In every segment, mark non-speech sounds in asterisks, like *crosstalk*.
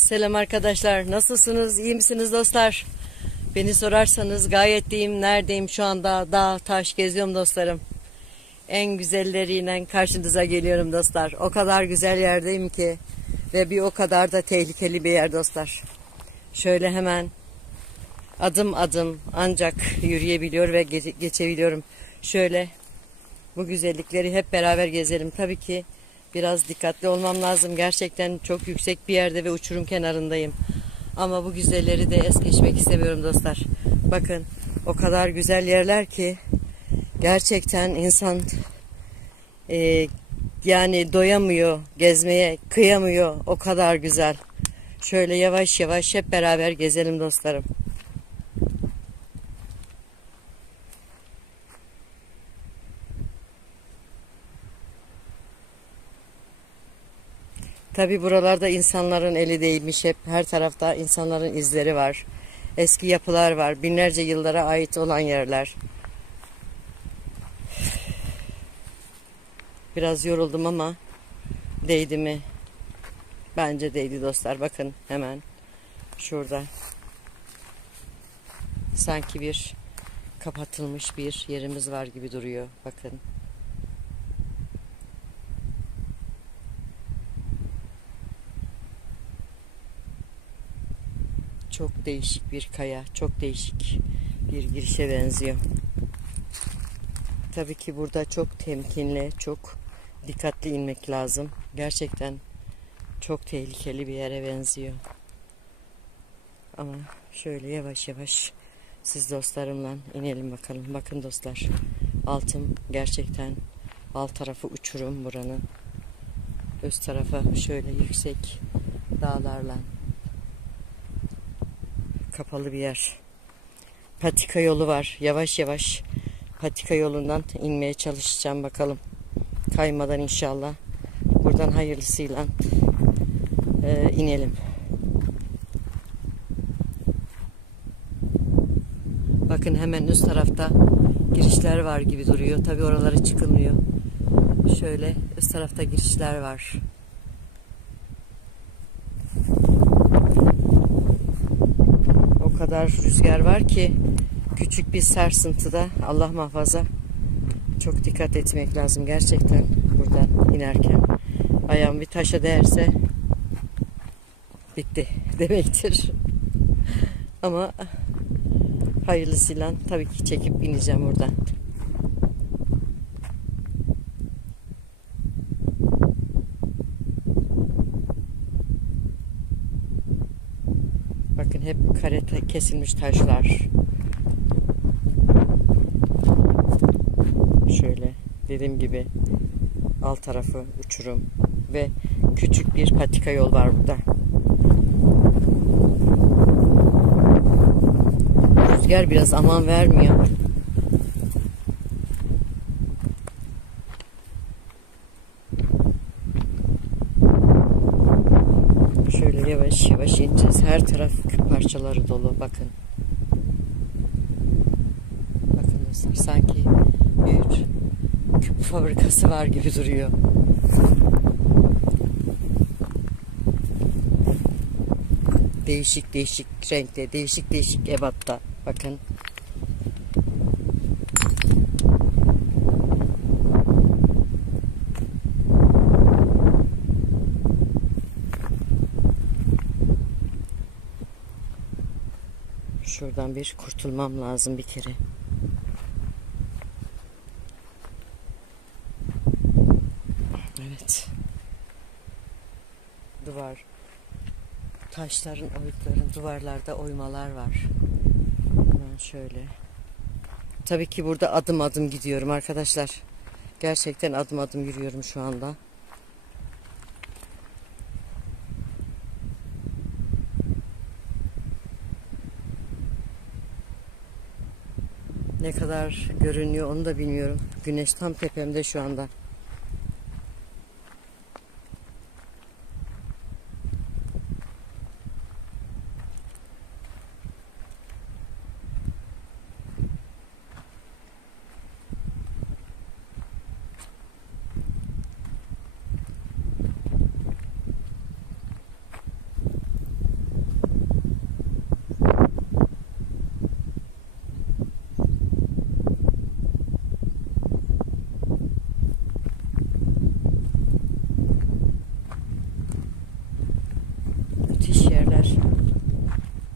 Selam arkadaşlar. Nasılsınız? İyi misiniz dostlar? Beni sorarsanız gayet iyiyim. Neredeyim şu anda? Dağ, taş geziyorum dostlarım. En güzelleriyle karşınıza geliyorum dostlar. O kadar güzel yerdeyim ki ve bir o kadar da tehlikeli bir yer dostlar. Şöyle hemen adım adım ancak yürüyebiliyor ve ge- geçebiliyorum. Şöyle bu güzellikleri hep beraber gezelim. Tabii ki biraz dikkatli olmam lazım. Gerçekten çok yüksek bir yerde ve uçurum kenarındayım. Ama bu güzelleri de es geçmek istemiyorum dostlar. Bakın o kadar güzel yerler ki gerçekten insan e, yani doyamıyor gezmeye, kıyamıyor. O kadar güzel. Şöyle yavaş yavaş hep beraber gezelim dostlarım. Tabi buralarda insanların eli değmiş hep her tarafta insanların izleri var. Eski yapılar var. Binlerce yıllara ait olan yerler. Biraz yoruldum ama değdi mi? Bence değdi dostlar. Bakın hemen şurada. Sanki bir kapatılmış bir yerimiz var gibi duruyor. Bakın. Çok değişik bir kaya, çok değişik bir girişe benziyor. Tabii ki burada çok temkinli, çok dikkatli inmek lazım. Gerçekten çok tehlikeli bir yere benziyor. Ama şöyle yavaş yavaş siz dostlarımla inelim bakalım. Bakın dostlar, altım gerçekten alt tarafı uçurum buranın. Üst tarafa şöyle yüksek dağlarla kapalı bir yer. Patika yolu var. Yavaş yavaş patika yolundan inmeye çalışacağım bakalım. Kaymadan inşallah. Buradan hayırlısıyla e, inelim. Bakın hemen üst tarafta girişler var gibi duruyor. Tabi oralara çıkılmıyor. Şöyle üst tarafta girişler var. O kadar rüzgar var ki küçük bir sarsıntıda Allah muhafaza çok dikkat etmek lazım gerçekten buradan inerken. Ayağım bir taşa değerse bitti *laughs* demektir. Ama hayırlısıyla tabii ki çekip ineceğim buradan. Bakın hep kare ta- kesilmiş taşlar. Şöyle dediğim gibi alt tarafı uçurum ve küçük bir patika yol var burada. Rüzgar biraz aman vermiyor. Şöyle yavaş yavaş ineceğiz. Her taraf parçaları dolu. Bakın. Bakın dostlar sanki bir küp fabrikası var gibi duruyor. Değişik değişik renkte, değişik değişik ebatta. Bakın. Şuradan bir kurtulmam lazım bir kere. Evet. Duvar. Taşların oyukların duvarlarda oymalar var. Hemen şöyle. Tabii ki burada adım adım gidiyorum arkadaşlar. Gerçekten adım adım yürüyorum şu anda. Ne kadar görünüyor onu da bilmiyorum. Güneş tam tepemde şu anda.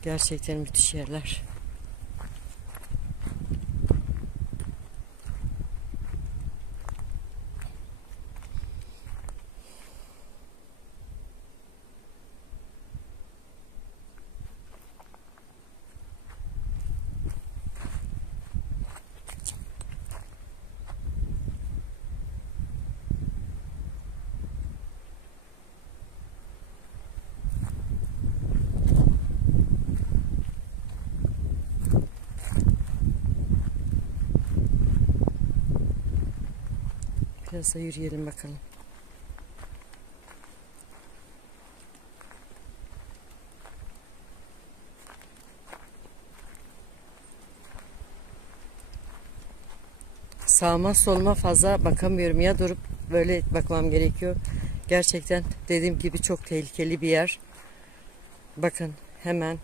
Gerçekten müthiş yerler. Biraz da yürüyelim bakalım. Sağma solma fazla bakamıyorum ya durup böyle bakmam gerekiyor. Gerçekten dediğim gibi çok tehlikeli bir yer. Bakın hemen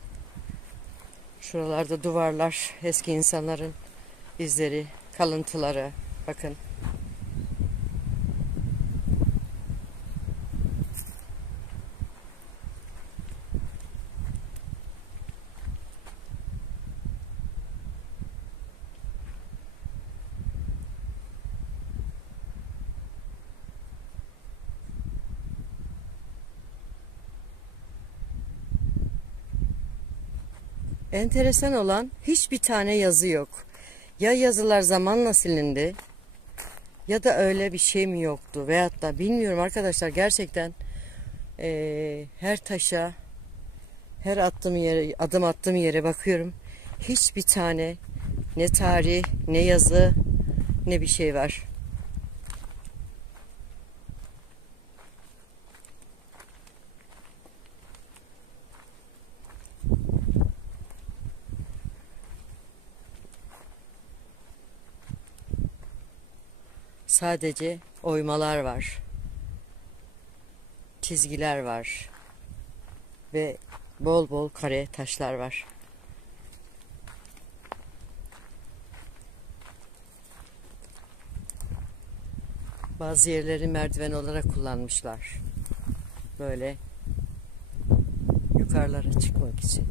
şuralarda duvarlar eski insanların izleri, kalıntıları. Bakın. Enteresan olan hiçbir tane yazı yok. Ya yazılar zamanla silindi ya da öyle bir şey mi yoktu veyahut da bilmiyorum arkadaşlar gerçekten eee, her taşa her attığım yere adım attığım yere bakıyorum. Hiçbir tane ne tarih ne yazı ne bir şey var. Sadece oymalar var. Çizgiler var. Ve bol bol kare taşlar var. Bazı yerleri merdiven olarak kullanmışlar. Böyle yukarılara çıkmak için.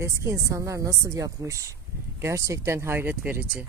Eski insanlar nasıl yapmış? Gerçekten hayret verici.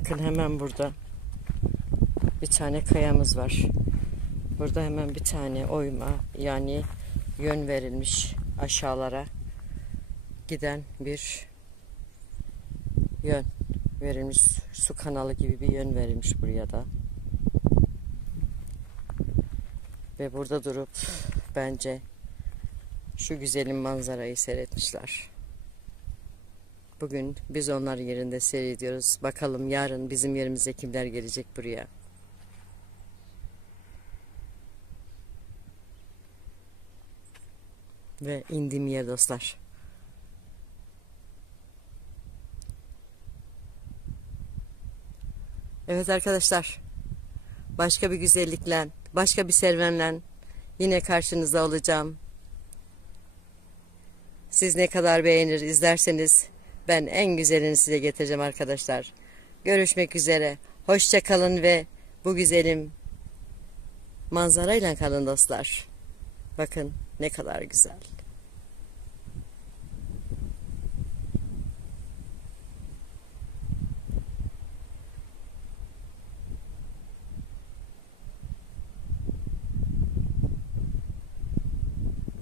Bakın hemen burada bir tane kayamız var. Burada hemen bir tane oyma yani yön verilmiş aşağılara giden bir yön verilmiş su kanalı gibi bir yön verilmiş buraya da. Ve burada durup bence şu güzelim manzarayı seyretmişler. Bugün biz onların yerinde seyrediyoruz. Bakalım yarın bizim yerimize kimler gelecek buraya. Ve indiğim yer dostlar. Evet arkadaşlar. Başka bir güzellikle, başka bir serüvenle yine karşınızda olacağım. Siz ne kadar beğenir izlerseniz ben en güzelini size getireceğim arkadaşlar. Görüşmek üzere. Hoşça kalın ve bu güzelim manzarayla kalın dostlar. Bakın ne kadar güzel.